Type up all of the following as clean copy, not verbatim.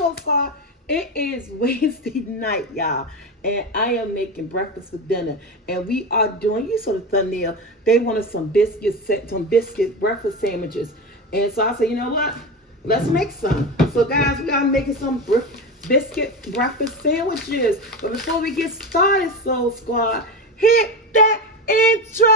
Soul Squad? It is Wednesday night, y'all, and I am making breakfast for dinner. And we are doing, you saw the thumbnail, they wanted some biscuit breakfast sandwiches. And so I said, you know what? Let's make some. So guys, we are making some biscuit breakfast sandwiches. But before we get started, Soul Squad, hit that intro!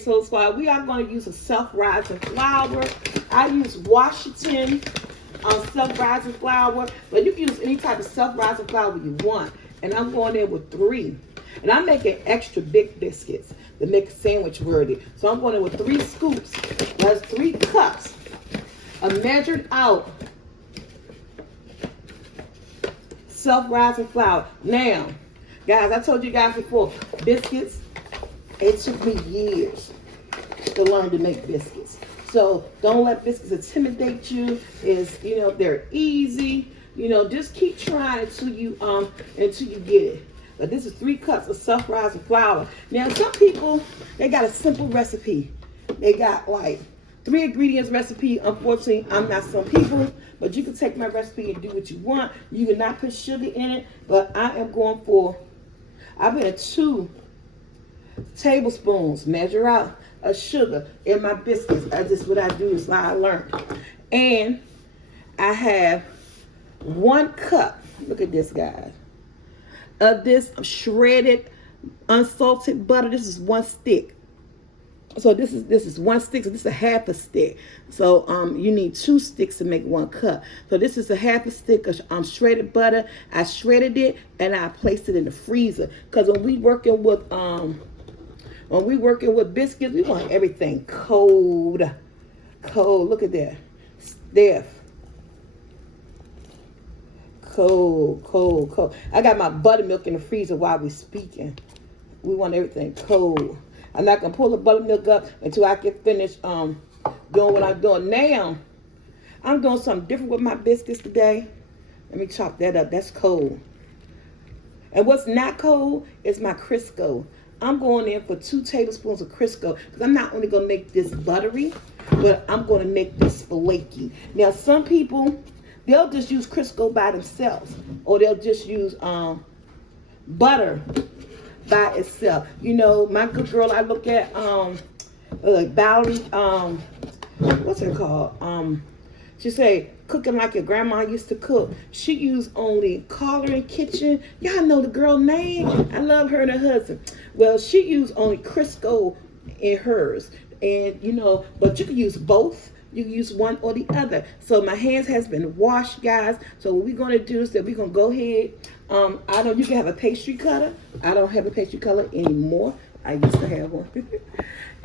Soul Squad, we are going to use a self-rising flour. I use Washington self-rising flour, but you can use any type of self-rising flour you want. And I'm going in with 3. And I'm making extra big biscuits to make sandwich worthy. So I'm going in with 3 scoops. That's 3 cups of measured out self-rising flour. Now, guys, I told you guys before, biscuits, it took me years to learn to make biscuits. So don't let biscuits intimidate you. They're easy. Just keep trying until you get it. But this is 3 cups of self-rising flour. Now some people, they got a simple recipe. They got like 3 ingredients recipe. Unfortunately, I'm not some people, but you can take my recipe and do what you want. You cannot put sugar in it, but I am going for, I've been 2 tablespoons, measure out, of sugar in my biscuits. That's just what I do, is how I learned. And I have 1 cup, look at this, guys, of this shredded unsalted butter. This is 1 stick. So this is 1 stick, so this is a half a stick. So you need 2 sticks to make 1 cup. So this is a half a stick of shredded butter. I shredded it and I placed it in the freezer. Because when we working with biscuits, we want everything cold. Cold. Look at that. Stiff. Cold, cold, cold. I got my buttermilk in the freezer while we're speaking. We want everything cold. I'm not going to pull the buttermilk up until I get finished doing what I'm doing. Now, I'm doing something different with my biscuits today. Let me chop that up. That's cold. And what's not cold is my Crisco. I'm going in for 2 tablespoons of Crisco because I'm not only going to make this buttery, but I'm going to make this flaky. Now, some people, they'll just use Crisco by themselves, or they'll just use butter by itself. My good girl, I look at Valerie, what's it called? She say, cooking like your grandma used to cook. She used only Collar and Kitchen. Y'all know the girl name? I love her and her husband. Well, she used only Crisco in hers. And, but you can use both. You can use one or the other. So my hands has been washed, guys. So what we're going to do is that we're going to go ahead. You can have a pastry cutter. I don't have a pastry cutter anymore. I used to have one.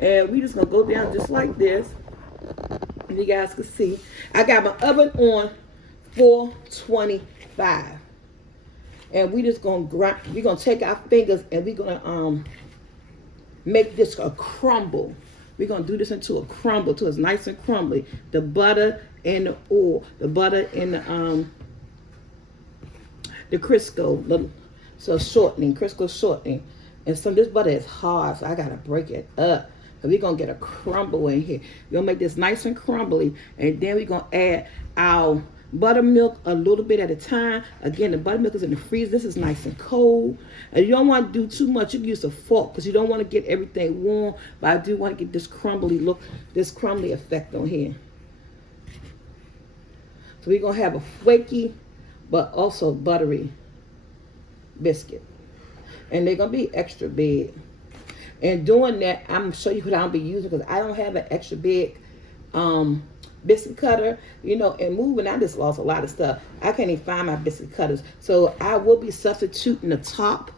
And we just going to go down just like this. And you guys can see, I got my oven on 425. And we just going to grind. We're going to take our fingers and we're going to make this a crumble. We're going to do this into a crumble till it's nice and crumbly. The butter and the oil. The butter and the Crisco. So shortening, Crisco shortening. And this butter is hard, so I got to break it up. So we're going to get a crumble in here. We're going to make this nice and crumbly. And then we're going to add our buttermilk a little bit at a time. Again, the buttermilk is in the freezer. This is nice and cold. And you don't want to do too much. You can use a fork because you don't want to get everything warm. But I do want to get this crumbly look, this crumbly effect on here. So we're going to have a flaky but also buttery biscuit. And they're going to be extra big. And doing that, I'm going to show you what I'll be using because I don't have an extra big biscuit cutter. And moving, I just lost a lot of stuff. I can't even find my biscuit cutters. So I will be substituting the top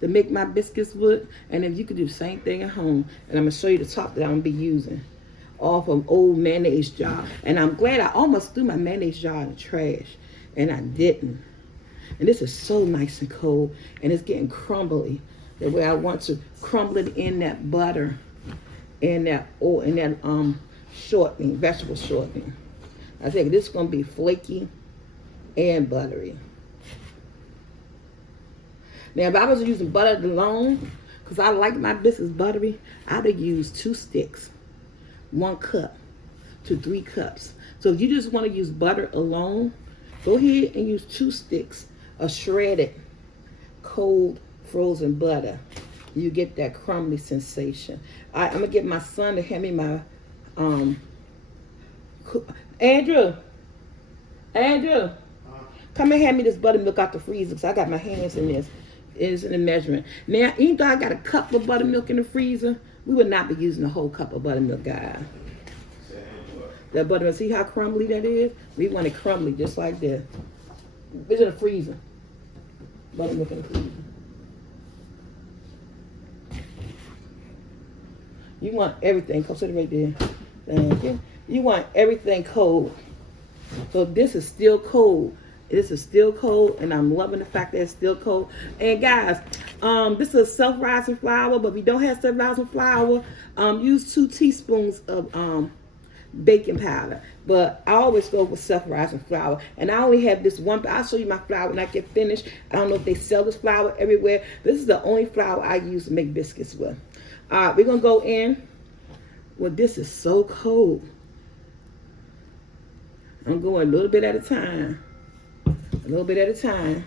to make my biscuits with. And if you could do the same thing at home. And I'm going to show you the top that I'm going to be using. Off of old mayonnaise jar. And I'm glad I almost threw my mayonnaise jar in the trash. And I didn't. And this is so nice and cold. And it's getting crumbly. The way I want to crumble it in that butter. And that oil, and that shortening, vegetable shortening. I think this is going to be flaky and buttery. Now, if I was using butter alone, because I like my biscuits buttery, I'd have used 2 sticks, 1 cup to 3 cups. So if you just want to use butter alone, go ahead and use 2 sticks of shredded, cold, frozen butter. You get that crumbly sensation. All right, I'm going to get my son to hand me my, Andrew, come and hand me this buttermilk out the freezer because I got my hands in this. It's in the measurement. Now, even though I got a cup of buttermilk in the freezer, we would not be using a whole cup of buttermilk, guys. That buttermilk, see how crumbly that is? We want it crumbly just like this. It's in the freezer. Buttermilk in the freezer. You want everything, consider right there. Thank you. You want everything cold. So this is still cold. This is still cold, and I'm loving the fact that it's still cold. And guys, this is self-rising flour, but if you don't have self-rising flour, use 2 teaspoons of baking powder. But I always go with self-rising flour. And I only have this one. I'll show you my flour when I get finished. I don't know if they sell this flour everywhere. This is the only flour I use to make biscuits with. All right, we're going to go in. Well, this is so cold. I'm going a little bit at a time. A little bit at a time.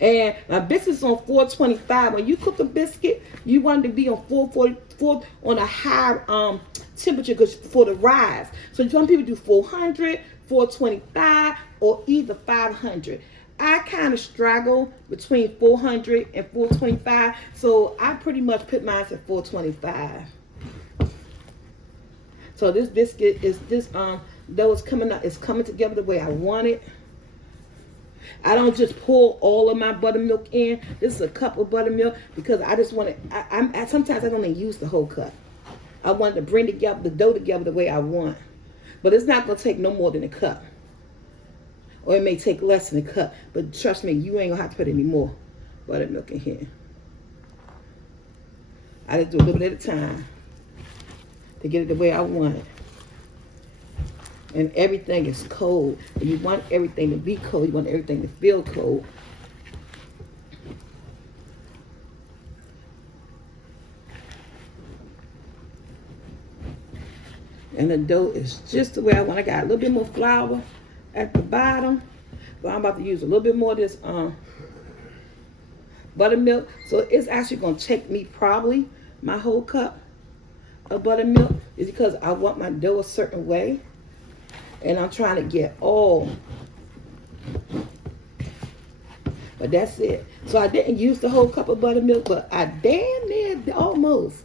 And my biscuit's on 425. When you cook a biscuit, you want it to be on 444 on a high temperature for the rise. So some people do 400, 425, or either 500. I kind of struggle between 400 and 425, so I pretty much put mine at 425. So this biscuit is dough is coming out. It's coming together the way I want it. I don't just pour all of my buttermilk in. This is a cup of buttermilk because I just want it. Sometimes I don't even use the whole cup. I want to bring together the dough together the way I want, but it's not gonna take no more than a cup. Or it may take less than a cup. But trust me, you ain't going to have to put any more buttermilk in here. I just do a little bit at a time to get it the way I want it. And everything is cold. And you want everything to be cold. You want everything to feel cold. And the dough is just the way I want. I got a little bit more flour at the bottom, but I'm about to use a little bit more of this buttermilk. So it's actually going to take me probably my whole cup of buttermilk, is because I want my dough a certain way, and I'm trying to get all. But that's it. So I didn't use the whole cup of buttermilk, but I damn near almost,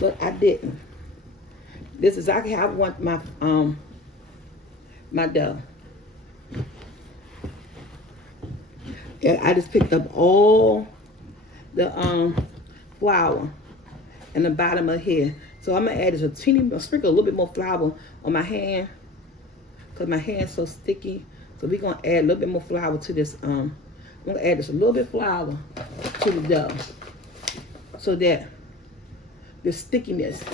but I didn't. This is exactly how I want my my dough. Yeah, I just picked up all the flour in the bottom of here. So I'm gonna add just sprinkle a little bit more flour on my hand, because my hand's so sticky. So we're gonna add a little bit more flour to this. I'm gonna add just a little bit of flour to the dough, so that the stickiness.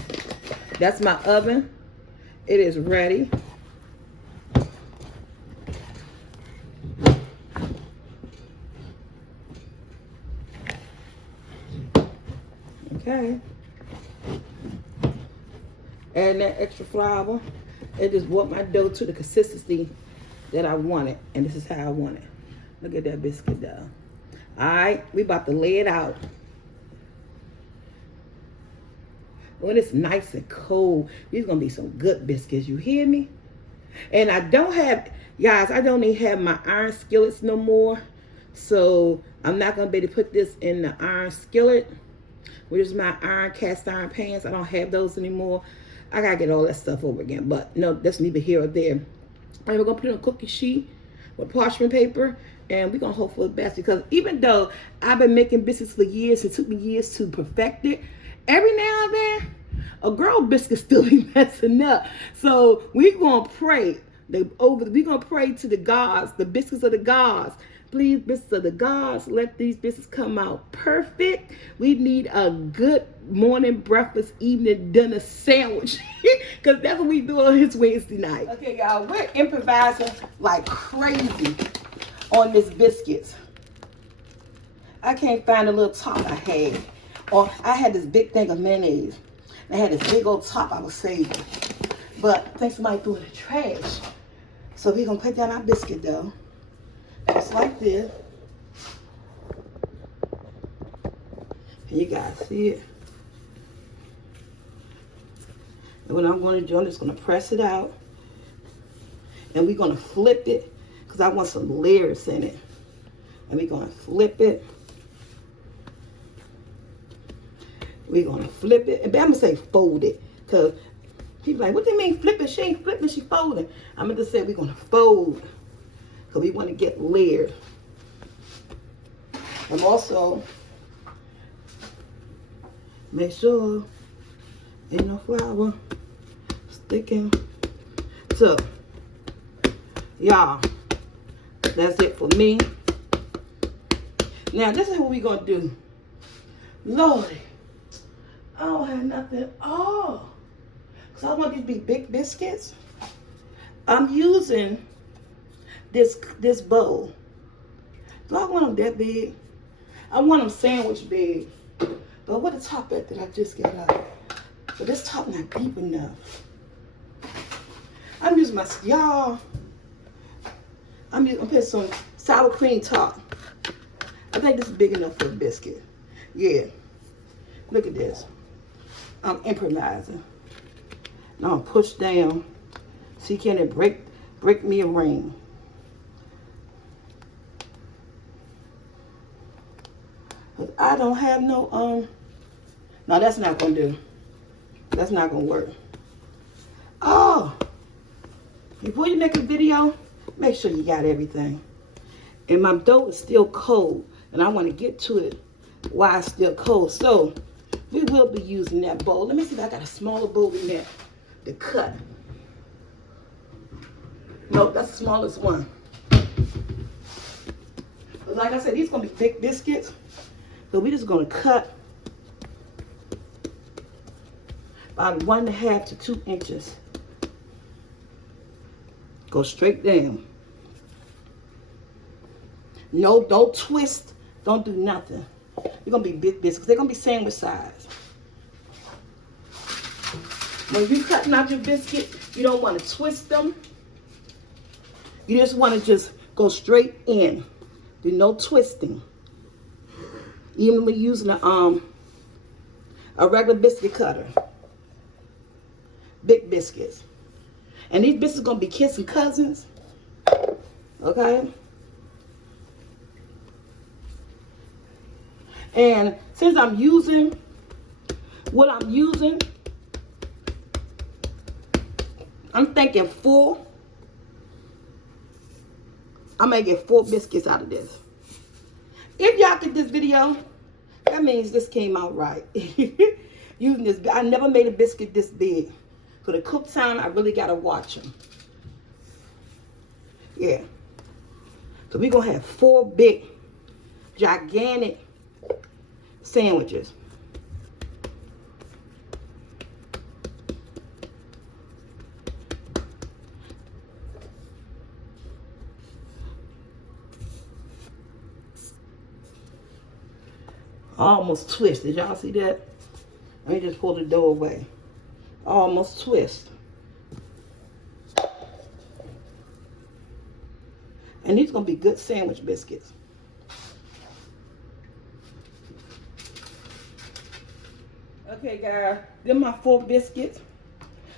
That's my oven. It is ready. Okay. Add that extra flour. It just brought my dough to the consistency that I wanted. And this is how I want it. Look at that biscuit dough. Alright, we about to lay it out. When it's nice and cold, these gonna be some good biscuits, you hear me? And I don't have, guys, I don't even have my iron skillets no more. So I'm not gonna be able to put this in the iron skillet, which is my iron cast iron pans. I don't have those anymore. I gotta get all that stuff over again, but no, that's neither here or there. And we're gonna put it on a cookie sheet with parchment paper, and we're gonna hope for the best, because even though I've been making biscuits for years, it took me years to perfect it, every now and then a girl biscuit still be messing up. So we're gonna pray. We're gonna pray to the gods, the biscuits of the gods, these biscuits are the gods. Let these biscuits come out perfect. We need a good morning, breakfast, evening, dinner sandwich. Because that's what we do on his Wednesday night. Okay, y'all, we're improvising like crazy on this biscuits. I can't find the little top I had. Or I had this big thing of mayonnaise. I had this big old top I was saving. But I think somebody threw it in the trash. So we're going to put down our biscuit though. Just like this. And you guys see it. And what I'm going to do, I'm just going to press it out. And we're going to flip it. Because I want some layers in it. And we're going to flip it. We're going to flip it. And I'm going to say fold it. Because people are like, what do you mean flip it? She ain't flipping, she folding. I'm going to say we're going to fold. Because we want to get layered. And also, make sure ain't no flour sticking. So, y'all, that's it for me. Now, this is what we're going to do. Lordy, I don't have nothing. Oh, because I want these to be big biscuits. I'm using this bowl. Do I want them that big? I want them sandwich big. But what the top at that I just got out? But this top not deep enough. I'm using my, y'all, I'm putting some sour cream top. I think this is big enough for a biscuit. Yeah. Look at this. I'm improvising. Now I'm push down. See, can it break me a ring? But I don't have no, no, that's not gonna do. That's not gonna work. Oh, before you make a video, make sure you got everything. And my dough is still cold, and I want to get to it while it's still cold. So we will be using that bowl. Let me see if I got a smaller bowl in there to cut. Nope, that's the smallest one. But like I said, these are gonna be thick biscuits. So we're just gonna cut about 1.5 to 2 inches. Go straight down. No, don't twist. Don't do nothing. They're gonna be big biscuits. They're gonna be sandwich size. When you're cutting out your biscuit, you don't want to twist them. You just want to just go straight in. Do no twisting. Even when using a regular biscuit cutter. Big biscuits. And these biscuits gonna be kissing cousins. Okay? And since I'm using what I'm using, I'm thinking 4. I'm gonna get 4 biscuits out of this. If y'all get this video, that means this came out right. Using this, I never made a biscuit this big. For the cook time, I really gotta watch them. Yeah. So we're gonna have 4 big, gigantic sandwiches. Almost twisted. Y'all see that? Let me just pull the dough away. Almost twist. And these are going to be good sandwich biscuits. Okay, guys. Them my 4 biscuits.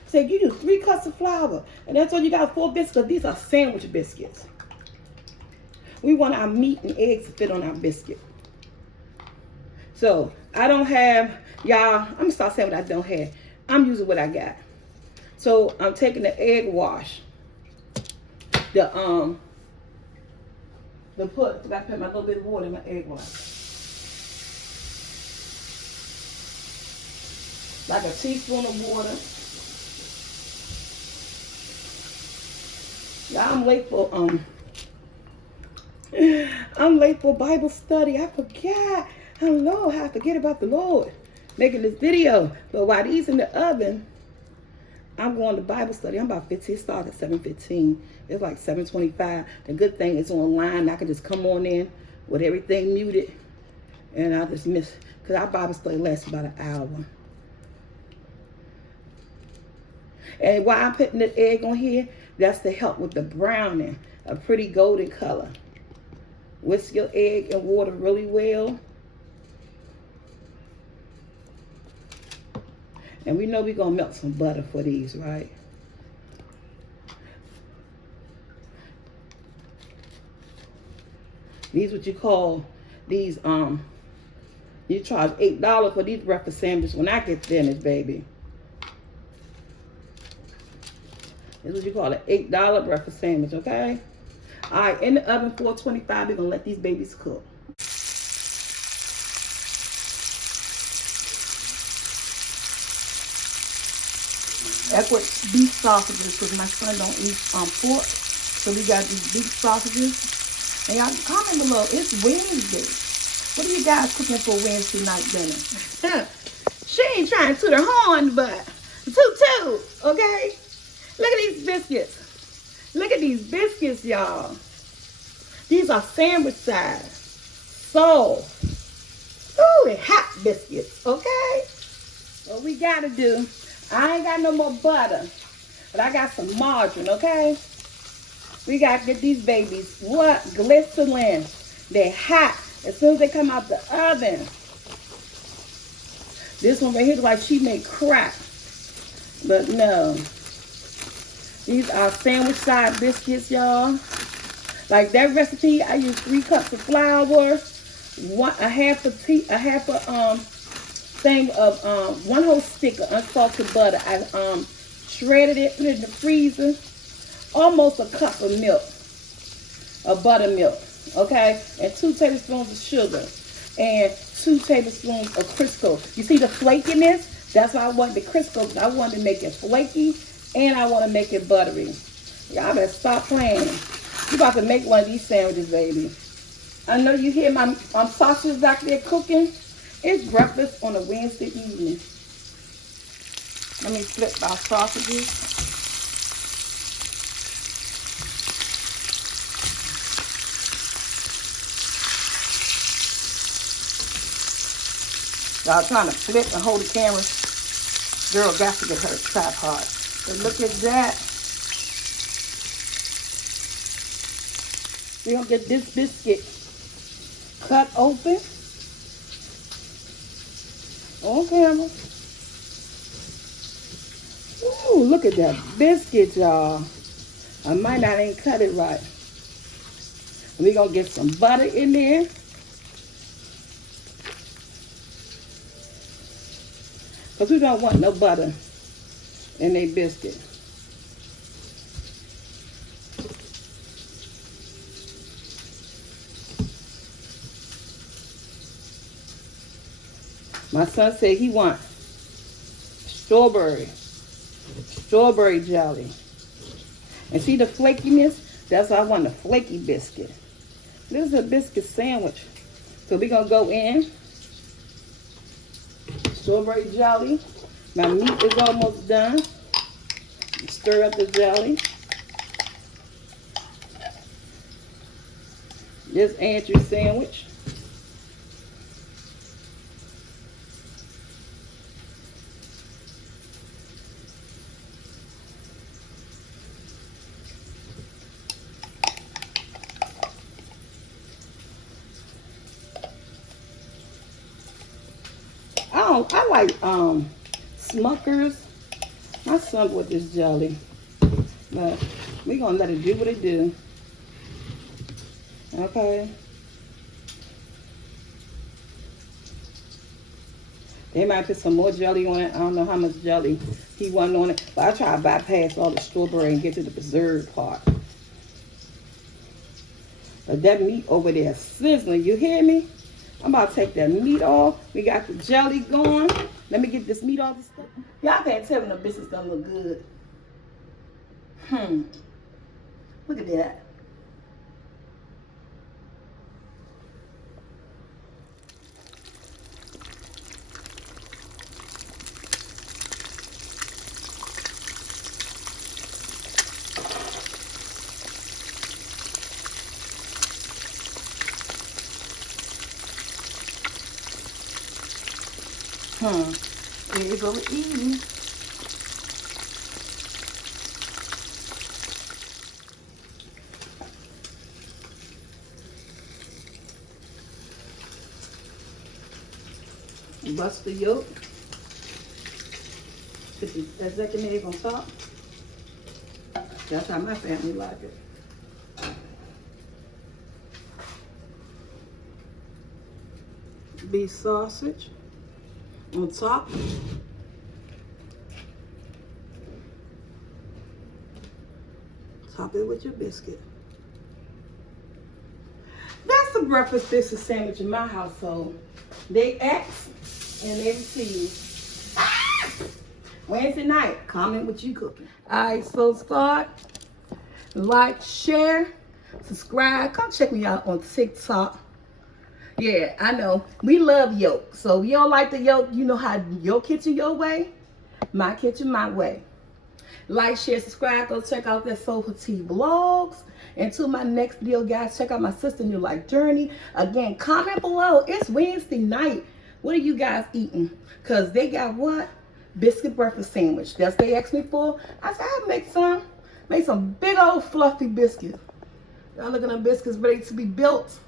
Say you use 3 cups of flour. And that's all you got, 4 biscuits. These are sandwich biscuits. We want our meat and eggs to fit on our biscuit. So, I don't have, y'all, I'm going to start saying what I don't have. I'm using what I got. So, I'm taking the egg wash. I put my little bit of water in my egg wash. Like a teaspoon of water. Yeah, I'm late for I'm late for Bible study. I forgot. Hello, I forget about the Lord making this video. But while these in the oven, I'm going to Bible study. I'm about 15. It started at 7:15. It's like 7:25. The good thing is online. I can just come on in with everything muted. And I just miss, because our Bible study lasts about an hour. And why I'm putting the egg on here, that's to help with the browning. A pretty golden color. Whisk your egg and water really well. And we know we're going to melt some butter for these, right? These what you call these, you charge $8 for these breakfast sandwiches when I get finished, baby. This is what you call an $8 breakfast sandwich, okay? All right, in the oven, 425, we're going to let these babies cook. That's what beef sausages, because my son don't eat pork. So we got these beef sausages. And y'all comment below, it's Wednesday. What are you guys cooking for Wednesday night dinner? She ain't trying to toot her horn, but toot, okay? Look at these biscuits. Look at these biscuits, y'all. These are sandwich size. So, ooh, they're hot biscuits, okay? What we gotta do, I ain't got no more butter, but I got some margarine, okay? We gotta get these babies, what? Glistening. They're hot as soon as they come out the oven. This one right here is like she may crack, but no. These are sandwich side biscuits, y'all. Like that recipe, I use 3 cups of flour, a half a thing of 1 whole stick of unsalted butter. I shredded it, put it in the freezer. Almost a cup of milk, of buttermilk, okay, and 2 tablespoons of sugar, and 2 tablespoons of Crisco. You see the flakiness? That's why I want the Crisco. I wanted to make it flaky, and I want to make it buttery. Y'all better stop playing. You about to make one of these sandwiches, baby. I know you hear my sausages back there cooking. It's breakfast on a Wednesday evening. Let me flip our sausages. Y'all trying to flip and hold the camera. Girl got to get her tripod. But look at that. We're going to get this biscuit cut open on camera. Ooh, look at that biscuit, y'all. I might not ain't cut it right. We're going to get some butter in there. Because we don't want no butter in a biscuit. My son said he wants strawberry jelly. And see the flakiness? That's why I want a flaky biscuit. This is a biscuit sandwich. So we're going to go in. Strawberry jelly. My meat is almost done. Stir up the jelly. This Andrew sandwich. I like Smuckers. My son with this jelly. But we're going to let it do what it do. Okay. They might put some more jelly on it. I don't know how much jelly he wanted on it. But I try to bypass all the strawberry and get to the preserved part. But that meat over there is sizzling. You hear me? I'm about to take that meat off. We got the jelly going. Let me get this meat off. Y'all can't tell me the biscuits don't look good. Look at that. Eggs over easy. Bust the yolk. Put that second egg on top. That's how my family like it. Beef sausage on top. Top it with your biscuit. That's the breakfast biscuit sandwich in my household. They ask and they receive. Wednesday night, comment what you cooking. Alright, so start, like, share, subscribe. Come check me out on TikTok. Yeah, I know. We love yolk. So if you don't like the yolk, you know how your kitchen your way, my kitchen my way. Like, share, subscribe. Go check out that SoulfulT vlogs. Until my next video, guys, check out my Sister New Life Journey. Again, comment below. It's Wednesday night. What are you guys eating? Because they got what? Biscuit breakfast sandwich. That's what they asked me for. I said, I'll make some. Make some big old fluffy biscuits. Y'all looking at biscuits ready to be built.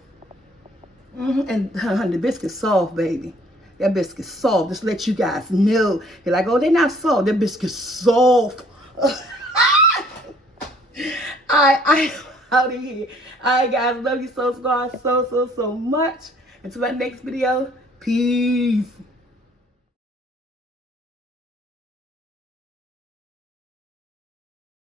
And the biscuit's soft, baby. That biscuit's soft. Just let you guys know. You're like, oh, they're not soft. That biscuit's soft. I'm out of here. Alright, guys. Love you so much. Until my next video. Peace.